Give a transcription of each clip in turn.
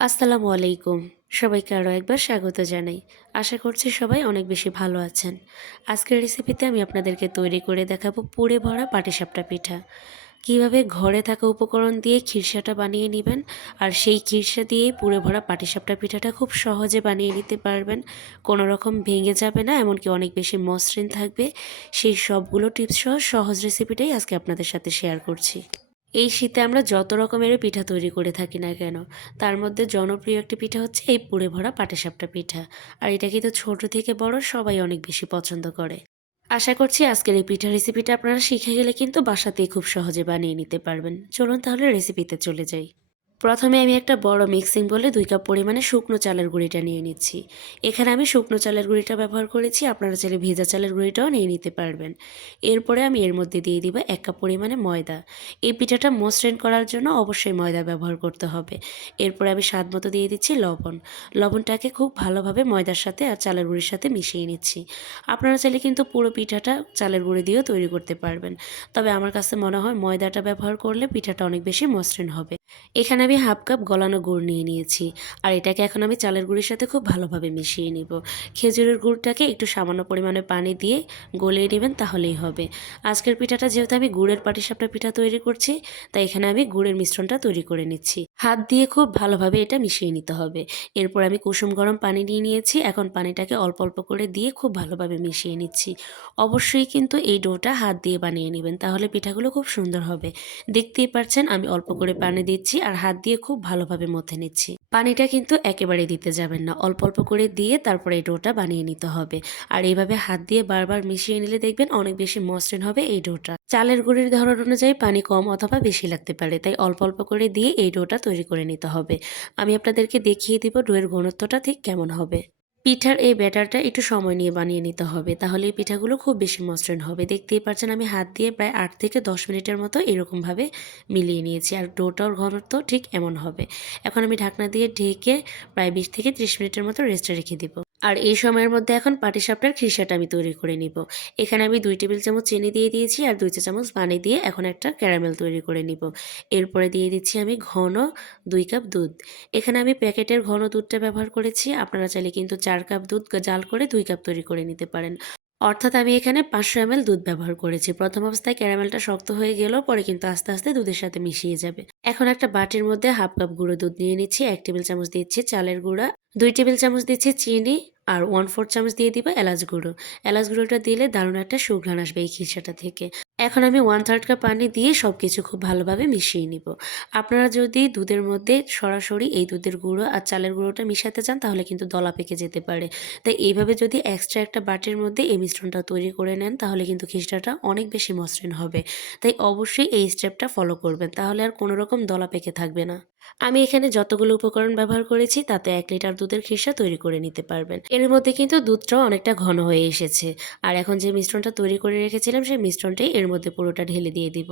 আসসালামু আলাইকুম। সবাইকে আরও একবার স্বাগত জানাই। আশা করছি সবাই অনেক বেশি ভালো আছেন। আজকের রেসিপিতে আমি আপনাদেরকে তৈরি করে দেখাবো পুড়ে ভরা পাটিসাপটা পিঠা। কীভাবে ঘরে থাকা উপকরণ দিয়ে খিরসাটা বানিয়ে নেবেন আর সেই খিরসা দিয়ে পুড়ে ভরা পাটিসাপটা পিঠাটা খুব সহজে বানিয়ে নিতে পারবেন। কোনো রকম ভেঙে যাবে না, এমনকি অনেক বেশি মসৃণ থাকবে। সেই সবগুলো টিপস সহ সহজ রেসিপিটাই আজকে আপনাদের সাথে শেয়ার করছি। এই শীতে আমরা যত রকমের পিঠা তৈরি করে থাকি না কেন, তার মধ্যে জনপ্রিয় একটি পিঠা হচ্ছে এই পুড়ে ভরা পাটিসাপটা পিঠা। আর এটা কিন্তু ছোট থেকে বড় সবাই অনেক বেশি পছন্দ করে। আশা করছি আজকের এই পিঠা রেসিপিটা আপনারা শিখে গেলে কিন্তু বাসাতেই খুব সহজে বানিয়ে নিতে পারবেন। চলুন তাহলে রেসিপিতে চলে যাই। প্রথমে আমি একটা বড় মিক্সিং বলে দুই কাপ পরিমাণে শুকনো চালের গুঁড়িটা নিয়ে নিচ্ছি। এখানে আমি শুকনো চালের গুঁড়িটা ব্যবহার করেছি, আপনারা চাইলে ভেজা চালের গুঁড়িটাও নিয়ে নিতে পারবেন। এরপরে আমি এর মধ্যে দিয়ে দিব এক কাপ পরিমাণে ময়দা। এই পিঠাটা মসৃণ করার জন্য অবশ্যই ময়দা ব্যবহার করতে হবে। এরপরে আমি স্বাদ মতো দিয়ে দিচ্ছি লবণ। লবণটাকে খুব ভালোভাবে ময়দার সাথে আর চালের গুঁড়ির সাথে মিশিয়ে নিচ্ছি। আপনারা চাইলে কিন্তু পুরো পিঠাটা চালের গুঁড়ি দিয়েও তৈরি করতে পারবেন। তবে আমার কাছে মনে হয় ময়দাটা ব্যবহার করলে পিঠাটা অনেক বেশি মসৃণ হবে। এখানে আমি হাফ কাপ গলানো গুড় নিয়ে নিয়েছি। আর এটাকে এখন আমি চালের গুঁড়ির সাথে খুব ভালোভাবে মিশিয়ে নিব। খেজুরের গুড়টাকে একটু সামান্য পরিমাণে পানি দিয়ে গলিয়ে নেবেন, তাহলেই হবে। আজকের পিঠাটা যেহেতু আমি গুড়ের পাটিসাপটা পিঠা তৈরি করছি, তাই এখানে আমি গুড়ের মিশ্রণটা তৈরি করে নিচ্ছি। হাত দিয়ে খুব ভালোভাবে এটা মিশিয়ে নিতে হবে। এরপর আমি কুসুম গরম পানি নিয়ে নিয়েছি, এখন পানিটাকে অল্প অল্প করে দিয়ে খুব ভালোভাবে মিশিয়ে নিচ্ছি। অবশ্যই কিন্তু এই ডোটা হাত দিয়ে বানিয়ে নেবেন, তাহলে পিঠাগুলো খুব সুন্দর হবে। দেখতেই পারছেন, আমি অল্প করে পানি দিচ্ছি আর হাত দিয়ে খুব ভালোভাবে মথে নিচ্ছি। পানিটা কিন্তু একেবারে দিতে যাবেন না। অল্প অল্প করে দিয়ে তারপরে এই ডোটা বানিয়ে নিতে হবে। আর এইভাবে হাত দিয়ে বারবার মিশিয়ে নিলে দেখবেন অনেক বেশি মসৃণ হবে এই ডোটা। চালের গুঁড়ির ধরন অনুযায়ী পানি কম অথবা বেশি লাগতে পারে, তাই অল্প অল্প করে দিয়ে এই ডোটা তৈরি করে নিতে হবে। আমি আপনাদেরকে দেখিয়ে দিব ডোয়ের ঘনত্বটা ঠিক কেমন হবে। পিঠার এই ব্যাটারটা একটু সময় নিয়ে বানিয়ে নিতে হবে। তাহলে এই পিঠাগুলো খুব বেশি মসৃণ হবে। দেখতেই পাচ্ছেন আমি হাত দিয়ে প্রায় আট থেকে দশ মিনিটের মতো এরকমভাবে মিলিয়ে নিয়েছি। আর ডোটার ঘনত্ব ঠিক এমন হবে। এখন আমি ঢাকনা দিয়ে ঢেকে প্রায় বিশ থেকে ত্রিশ মিনিটের মতো রেস্টে রেখে দিব। আর এই সময়ের মধ্যে এখন পাটিসাপটার খিসাটা আমি তৈরি করে নিব। এখানে আমি দুই টেবিল চামচ চিনি দিয়ে দিয়েছি আর দুই চা চামচ পানি দিয়ে এখন একটা ক্যারামেল তৈরি করে নিব। এরপরে দিয়ে দিচ্ছি আমি ঘন দুই কাপ দুধ। এখানে আমি প্যাকেটের ঘন দুধটা ব্যবহার করেছি। আপনারা চাইলে কিন্তু চার কাপ দুধ জাল করে দুই কাপ তৈরি করে নিতে পারেন। অর্থাৎ আমি এখানে পাঁচশো এমএল দুধ ব্যবহার করেছি। প্রথম অবস্থায় ক্যারামেলটা শক্ত হয়ে গেল, পরে কিন্তু আস্তে আস্তে দুধের সাথে মিশিয়ে যাবে। এখন একটা বাটির মধ্যে হাফ কাপ গুঁড়ো দুধ নিয়ে নিচ্ছি, এক টেবিল চামচ দিচ্ছি চালের গুঁড়া, দুই টেবিল চামচ দিচ্ছি চিনি আর ওয়ান ফোর্থ চামচ দিয়ে দিব এলাচ গুঁড়ো। এলাচ গুঁড়োটা দিলে দারুণ একটা সুঘ্রাণ আসবে এই খিরসাটা থেকে। এখন আমি ওয়ান থার্ড কাপ পানি দিয়ে সব কিছু খুব ভালোভাবে মিশিয়ে নিব। আপনারা যদি দুধের মধ্যে সরাসরি এই দুধের গুঁড়ো আর চালের গুঁড়োটা মিশাতে চান, তাহলে কিন্তু দলা পেকে যেতে পারে। তাই এইভাবে যদি এক্সট্রা একটা বাটির মধ্যে এই মিশ্রণটা তৈরি করে নেন, তাহলে কিন্তু খিচড়াটা অনেক বেশি মসৃণ হবে। তাই অবশ্যই এই স্টেপটা ফলো করবেন, তাহলে আর কোনো রকম দলা পেকে থাকবে না। আমি এখানে যতগুলো উপকরণ ব্যবহার করেছি, তাতে এক লিটার দুধের খিরসা তৈরি করে নিতে পারবেন। এর মধ্যে কিন্তু দুধটাও অনেকটা ঘন হয়ে এসেছে। আর এখন যে মিশ্রণটা তৈরি করে রেখেছিলাম, সেই মিশ্রণটাই এর মধ্যে পুরোটা ঢেলে দিয়ে দিব।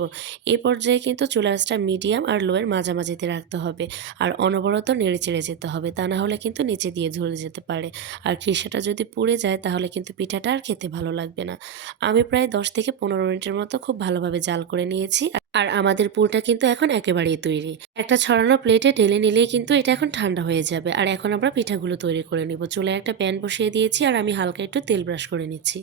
এই পর্যায়ে কিন্তু চুলাসটা মিডিয়াম আর লোয়ের মাঝামাঝিতে রাখতে হবে। আর অনবরত নেড়ে চেড়ে যেতে হবে, তা না হলে কিন্তু নিচে দিয়ে ঝরে যেতে পারে। আর খিরসাটা যদি পুড়ে যায়, তাহলে কিন্তু পিঠাটা আর খেতে ভালো লাগবে না। আমি প্রায় দশ থেকে পনেরো মিনিটের মতো খুব ভালোভাবে জাল করে নিয়েছি আর আমাদের পুরটা কিন্তু এখন একেবারেই তৈরি। একটা ছড়ানো প্লেটে ঢেলে নিলেই কিন্তু এটা এখন ঠান্ডা হয়ে যাবে। আর এখন আমরা পিঠাগুলো তৈরি করে নিব। চুলায় একটা প্যান বসিয়ে দিয়েছি আর আমি হালকা একটু তেল ব্রাশ করে নিচ্ছি।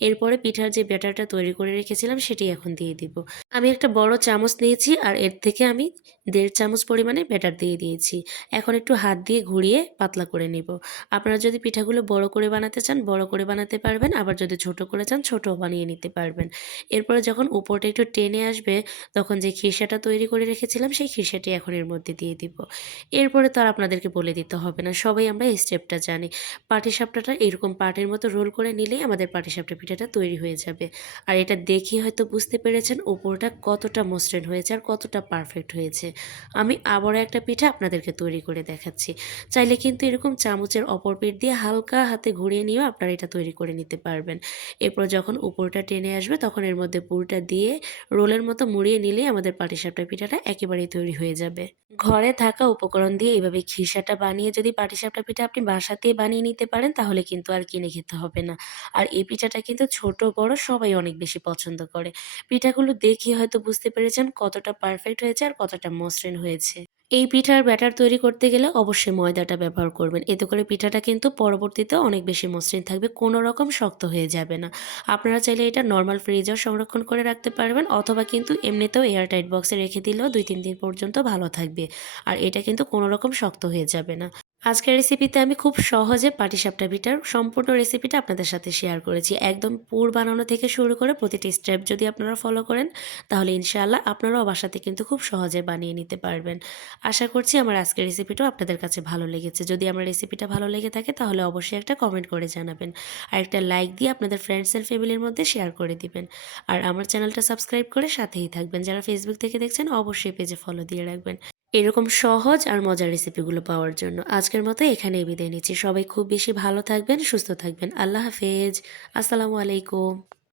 এরপরে পিঠার যে ব্যাটারটা তৈরি করে রেখেছিলাম সেটি এখন দিয়ে দিব। আমি একটা বড় চামচ নিয়েছি আর এর থেকে আমি দেড় চামচ পরিমাণে ব্যাটার দিয়ে দিয়েছি। এখন একটু হাত দিয়ে ঘুরিয়ে পাতলা করে নিব। আপনারা যদি পিঠাগুলো বড় করে বানাতে চান, বড় করে বানাতে পারবেন। আবার যদি ছোট করে চান, ছোটও বানিয়ে নিতে পারবেন। এরপরে যখন উপরটা একটু টেনে আসবে তখন যে খিরসাটা তৈরি করে রেখেছিলাম, সেই খিরসাটি এখন এর মধ্যে দিয়ে দিব। এরপরে তো আর আপনাদেরকে বলে দিতে হবে না, সবাই আমরা এই স্টেপটা জানি। পাটিসাপটাটা এরকম পাটের মতো রোল করে নিলেই আমাদের পাটিসাপটা পিঠাটা তৈরি হয়ে যাবে। আর এটা দেখে হয়তো বুঝতে পেরেছেন ওপরটা কতটা মসৃণ হয়েছে আর কতটা পারফেক্ট হয়েছে। আমি আবারও একটা পিঠা আপনাদেরকে তৈরি করে দেখাচ্ছি। চাইলে কিন্তু এরকম চামচের অপর পিঠ দিয়ে হালকা হাতে ঘুরিয়ে নিয়েও আপনারা এটা তৈরি করে নিতে পারবেন। এরপর যখন উপরটা টেনে আসবে, তখন এর মধ্যে পুরটা দিয়ে রোলের মতো মুড়িয়ে নিলেই আমাদের পাটিসাপটা পিঠাটা একেবারেই তৈরি হয়ে যাবে। ঘরে থাকা উপকরণ দিয়ে এইভাবে খিসাটা বানিয়ে যদি পাটিসাপটা পিঠা আপনি বাসাতে বানিয়ে নিতে পারেন, তাহলে কিন্তু আর কিনে খেতে হবে না। আর এই পিঠাটা কিন্তু ছোট, বড় সবাই অনেক বেশি পছন্দ করে। পিঠাগুলো দেখে হয়তো বুঝতে পেরেছেন কতটা পারফেক্ট হয়েছে আর কতটা মসৃণ হয়েছে। এই পিঠার ব্যাটার তৈরি করতে গেলে অবশ্যই ময়দাটা ব্যবহার করবেন। এতে করে পিঠাটা কিন্তু পরবর্তীতে অনেক বেশি মসৃণ থাকবে, কোনো রকম শক্ত হয়ে যাবে না। আপনারা চাইলে এটা নর্মাল ফ্রিজেও সংরক্ষণ করে রাখতে পারবেন অথবা কিন্তু এমনিতেও এয়ারটাইট বক্সে রেখে দিলেও দুই, তিন দিন পর্যন্ত ভালো থাকবে। আর এটা কিন্তু কোনো রকম শক্ত হয়ে যাবে না। আজকের রেসিপিতে আমি খুব সহজে পাটিসাপটা পিঠার সম্পূর্ণ রেসিপিটা আপনাদের সাথে শেয়ার করেছি। একদম পুর বানানো থেকে শুরু করে প্রতিটি স্টেপ যদি আপনারা ফলো করেন, তাহলে ইনশাআল্লাহ আপনারাও বাসাতে কিন্তু খুব সহজে বানিয়ে নিতে পারবেন। আশা করছি আমার আজকের রেসিপিটাও আপনাদের কাছে ভালো লেগেছে। যদি আমার রেসিপিটা ভালো লেগে থাকে, তাহলে অবশ্যই একটা কমেন্ট করে জানাবেন। আর একটা লাইক দিয়ে আপনাদের ফ্রেন্ডস অ্যান্ড ফ্যামিলির মধ্যে শেয়ার করে দিবেন। আর আমার চ্যানেলটা সাবস্ক্রাইব করে সাথেই থাকবেন। যারা ফেসবুক থেকে দেখছেন, অবশ্যই পেজে ফলো দিয়ে রাখবেন। এরকম সহজ আর মজার রেসিপিগুলো পাওয়ার জন্য আজকের মতো এখানে বিদায় নিচ্ছি। সবাই খুব বেশি ভালো থাকবেন, সুস্থ থাকবেন। আল্লাহ হাফেজ। আসসালামু আলাইকুম।